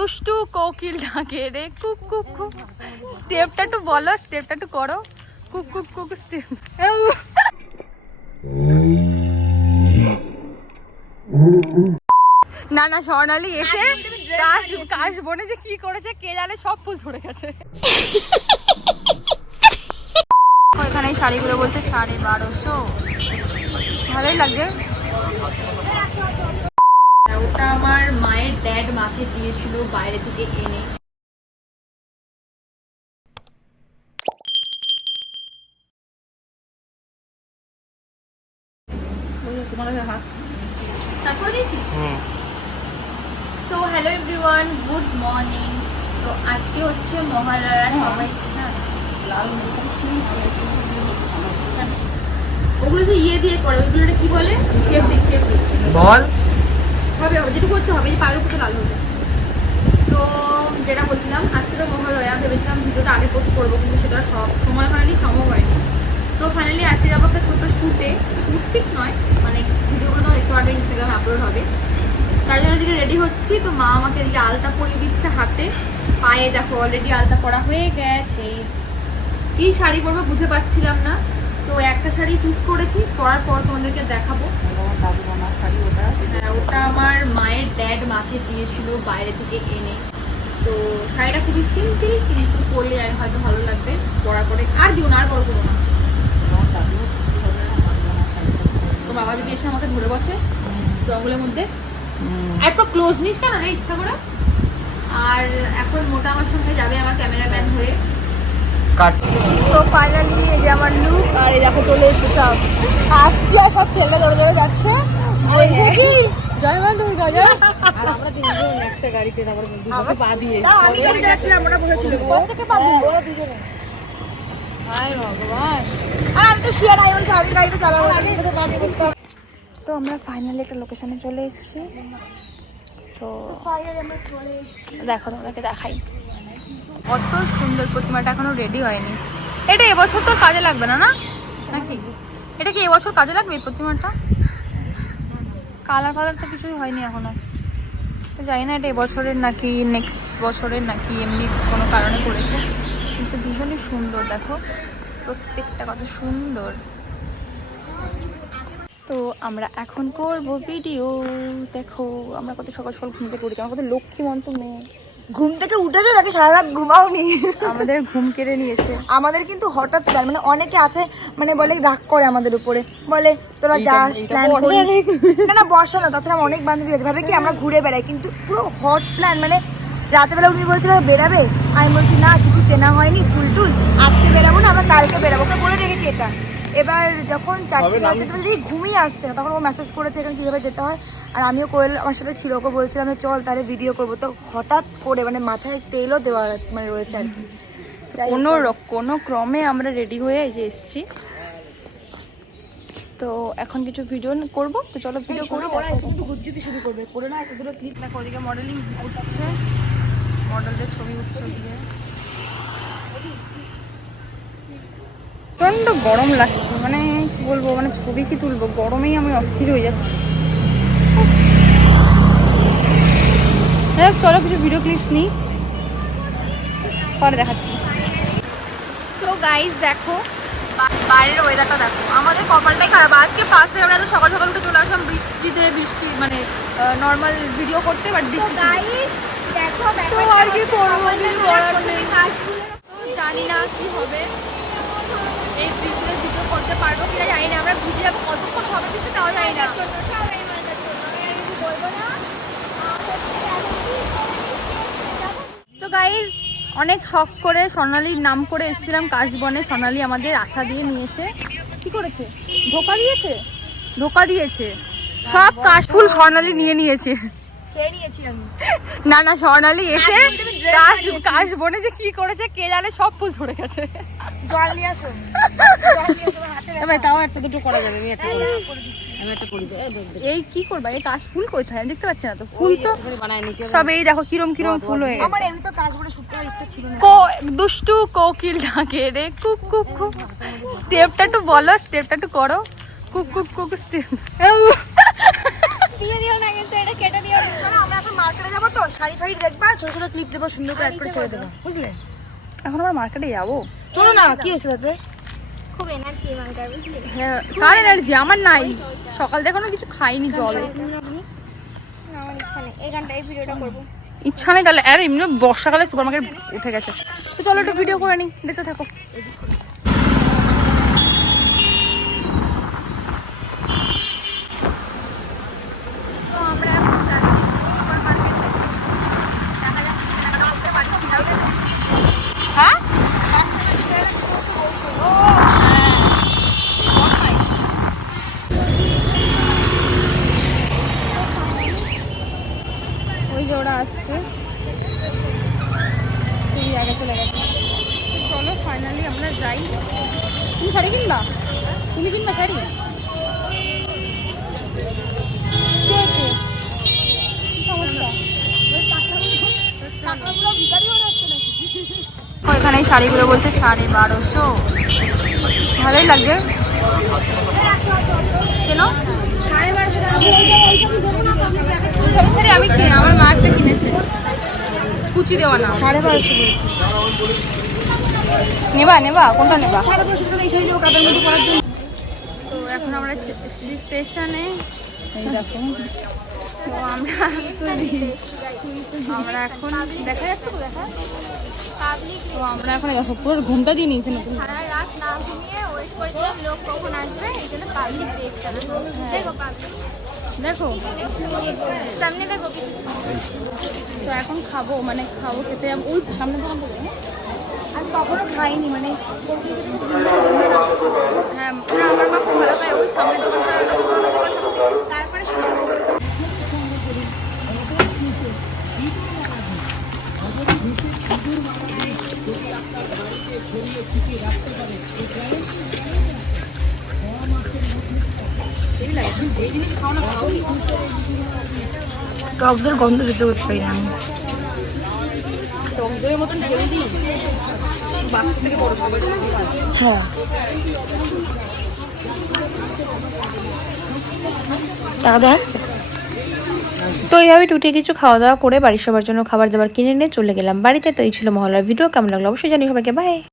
দুষ্টু কোকিল ডাকে রে কুক কুক কুক। স্টেপটা একটু বলো, স্টেপটা একটু করো। Cook cook cook step. না না, স্বর্ণালী এসে কাশ বনে যে কি করেছে কে জানে, সব ফুল ঝরে গেছে। এখানে এই শাড়িগুলো বলছে 1250। ভালোই লাগে। ওটা আমার মায়ের ড্যাড মাকে দিয়েছিল বাইরে থেকে এনে। তারপরে দিয়েছিস? So hello everyone, good morning. তো আজকে হচ্ছে মহালয়া। সবাই ওগুলো যে ইয়ে দিয়ে করে, ওইগুলো কি বলে? বল হবে, যেটুকু হচ্ছে হবে। পায়ের উপরে লাল হয়ে যায়। তো যেটা বলছিলাম, আজকে তো মহালয়া, ভেবেছিলাম ভিডিওটা আগে পোস্ট করবো, কিন্তু সেটা সব সময় হয়নি, সম্ভব হয়নি। তো ফাইনালি আজকে যাবো একটা ছোট্ট শ্যুট ঠিক নয়, মানে ভিডিওগুলো তো একটু আগে ইনস্টাগ্রামে আপলোড হবে। তার জন্য এদিকে রেডি হচ্ছি। তো মা আমাকে এদিকে আলতা পরিয়ে দিচ্ছে হাতে, পায়ে দেখো অলরেডি আলতা পরা হয়ে গেছে। কি শাড়ি পরবো বুঝে পাচ্ছিলাম না, তো একটা শাড়ি চুজ করেছি, পরার পর তোমাদেরকে দেখাবো। হ্যাঁ, ওটা আমার মায়ের ড্যাড মাকে দিয়েছিল বাইরে থেকে এনে। তো শাড়িটা খুবই সিম্পল, কিন্তু পরলে হয়তো ভালো লাগবে। পরার পরে আর দিও না, আর বড় করবো না। তো বাবা যদি এসে আমাকে ধরে বসে জঙ্গলের মধ্যে, এত ক্লোজ নিস কেন রে ইচ্ছা করে। আর এখন মোটা আমার সঙ্গে যাবে আমার ক্যামেরাম্যান হয়ে। তো ফাইনালি এই যে আমার লুক, আর এই দেখো চলে এসছে সব, আসছে আর সব ছেলে ধরে ধরে যাচ্ছে। বলছে কি জয় মা দুর্গা জয়। আর আমরা তিনজন একটা গাড়িতে, তারপর দুপাশে পা দিয়ে আমি গাড়ি যাচ্ছিলাম, ওটা বলেছিল কোথা পা দিয়ে ওরা দুজনে। হায় ভগবান, আর আমি তো শিয়ার আইন যে আমি গাড়িতে চালাবো না, আমি কোথা পা দিয়ে বসতে। তো আমরা ফাইনালি একটা লোকেশনে চলে এসেছি। সো ফাইনালি আমরা চলে এসেছি, দেখো তোমাদেরকে দেখাই। কত সুন্দর প্রতিমাটা, এখনো রেডি হয়নি। এটা এবছর তোর কাজে লাগবে না, না নাকি? এটা কি এবছর কাজে লাগবে এই প্রতিমাটা? কালার তো কিছুই হয়নি এখনো। তো জানি না এটা এবছরের নাকি নেক্সট বছরের নাকি এমনি কোনো কারণে করেছে, কিন্তু ভীষণই সুন্দর। দেখো প্রত্যেকটা কত সুন্দর। তো আমরা এখন করবো ভিডিও। দেখো আমরা কত সকাল সকাল ঘুম থেকে উঠেছি, আমার কত লক্ষ্মীমন্ত মেয়ে। ঘুম থেকে উঠেছো নাকি সারা রাত ঘুমাওনি? আমাদের ঘুম কেড়ে নিয়েছে। আমাদের কিন্তু হঠাৎ প্ল্যান, মানে অনেকে আছে মানে বলে রাগ করে আমাদের উপরে, বলে তোরা যাস প্ল্যান করিস না বসো না। তাছাড়া অনেক বান্ধবী আছে, ভাবে কি আমরা ঘুরে বেড়াই, কিন্তু পুরো হট প্ল্যান। মানে রাতেবেলা উনি বলছিল বেরাবে, আমি বলছি না কিছু কেনা হয়নি, ফুল টুল আজকে বেরাবো না, আমরা কালকে বেরাবো, ওকে বলে রেখেছি এটা। এবার যখন 4:30 দেখি ঘুমিয়ে আসছে না, তখন ও মেসেজ করেছে এখানে কীভাবে যেতে হয়। আর আমিও কোয়েল আমার সাথে ছিল, ওকে বলছিলাম চল তাহলে ভিডিও করবো। তো হঠাৎ করে মানে মাথায় তেলও দেওয়া মানে রয়েছে আর কি। কোনো ক্রমে আমরা রেডি হয়ে এই যে এসেছি। তো এখন কিছু ভিডিও করবো, তো চলো ভিডিও করি। হুজ্জুতি শুরু করবে করে না এতগুলো ক্লিপ। দেখো ওদিকে মডেলিং উঠছে, মডেলদের ছবি উঠছে ওদিকে। প্রচণ্ড গরম লাগছে, মানে কি বলবো, মানে ছবি কি তুলবো, গরমেই আমি অস্থির হয়ে যাচ্ছি। চলো কিছু ভিডিও ক্লিপস নিই, পরে দেখাচ্ছি। সো গাইস দেখো বাইরের ওয়েদারটা দেখো, আমাদের কপালটাই খারাপ। আজকে ফার্স্ট টাইম আমরা তো সকাল সকাল উঠে চলে আসলাম বৃষ্টি মানে নর্মাল ভিডিও করতে, বাট বৃষ্টি দেখো। তো আর কি করবো, কিছু করার নেই। তো জানি না কি হবে, এই বৃষ্টিতে ভিডিও করতে পারবো কিনা জানি না। আমরা ভিজে যাবো, কতক্ষণ হবে বৃষ্টি তাও জানি না। তো গাইজ অনেক শখ করে স্বর্ণালীর নাম করে এসেছিলাম কাশবনে। স্বর্ণালী আমাদের আশা দিয়ে নিয়ে এসে কি করেছে, ধোকা দিয়েছে। সব কাশফুল স্বর্ণালী নিয়ে নিয়েছে। না না, স্বর্ণালী এসে কাশবনে যে কি করেছে কে জানে, সব ফুল ঝরে গেছে। জল নিয়ে আসো, তাও একটা দুটো করা যাবে। এই কি করবা, এই কাশ ফুল কোথায় দেখতে পাচ্ছি না তো। ফুল তো সব এই দেখো কিরম কিরম ফুল হয়ে গেছে। আমার এমনি তো কাশ বলে শুটতে ইচ্ছা ছিল না। দুষ্টু কোকিল ডাকে রে কুক কুক কুক। স্টেপটা একটু বলো, স্টেপটা একটু করো। Cook cook cook step. দিয়ে দিও না, কিন্তু এটা কেটে দিও না। আমরা এখন মার্কেটে যাবো তো, শাড়ি ফাড়ি দেখবা, ছোট ছোট ক্লিপ দেবো, সুন্দর করে অ্যাড করে ছেড়ে দেবো, বুঝলে? এখন আবার মার্কেটে যাবো। চলো না, কি হয়েছে তাতে? খুব এনার্জি মাঙ্কার, বুঝলি? হ্যাঁ, কার এনার্জি? আমার নাই, সকাল থেকে কোনো কিছু খাইনি, জল। আমার ইচ্ছা নেই এই গানটা, এই ভিডিওটা করবো। ইচ্ছা নেই তাহলে? আর এমনি বর্ষাকালে সুপার মার্কেট উঠে গেছে, তো চলো একটু ভিডিও করে নি, দেখতে থাকো। তো আমরা এখন যাচ্ছি সুপার মার্কেটে, দেখা যাক কেনাকাটা করতে পারি কিনা। হ্যাঁ, ওই যে ওরা আসছে, খুবই আগে চলে গেছে। তো চলো ফাইনালি আমরা যাই। তুমি শাড়ি কিনবা? তুমি কিনবা শাড়ি? কি হয়েছে? কি সমস্যা? এখানে এই শাড়িগুলো বলছে 1250। ভালোই লাগছে। কেন? 1250 আমি কিনে, আমার মা একটা কিনেছে, কুচি দেওয়া না। 1250 নেবা নেবা কোনটা নেবা? 1250 এই শাড়ি দেবো কাদের মধ্যে পরার জন্য। তো এখন আমরা স্টেশনে, এই দেখো। তো আমরা এখন দেখা যাচ্ছে তো, দেখা। পাবলিক তো আমরা এখন দেখো পুরো ঘুমটা দিয়ে নিয়েছি না। সারা রাত না ঘুমিয়ে ওয়েট করেছিলাম লোক কখন আসবে, এই জন্য পাবলিক দেখতে। দেখো পাবলিক, দেখো। সামনে দেখো কিছু। তো এখন খাবো, মানে খাবো, খেতে যাবো ওই সামনে দোকান থেকে। আমি কখনো খাইনি, মানে হ্যাঁ, না, আমার মা খুব ভালো খায়, ওই সামনের দোকানটা পুরোনো দোকান। তারপরে এই জিনিস খাও না, খাও নি। টকদের গন্ধ সহ্য করতে পারি না আমি। টক দইয়ের মতন হেলদি, বাচ্চা থেকে বড় সবাই খেতে পারে। হ্যাঁ, টাকা দেওয়া আছে। তো এইভাবে টুটে কিছু খাওয়া দাওয়া করে বাড়ির সবার জন্য খাবার দাবার কিনে নিয়ে চলে গেলাম বাড়িতে। তো এই ছিল মহলার ভিডিও, কেমন লাগলো অবশ্যই জানি সবাইকে, বাই।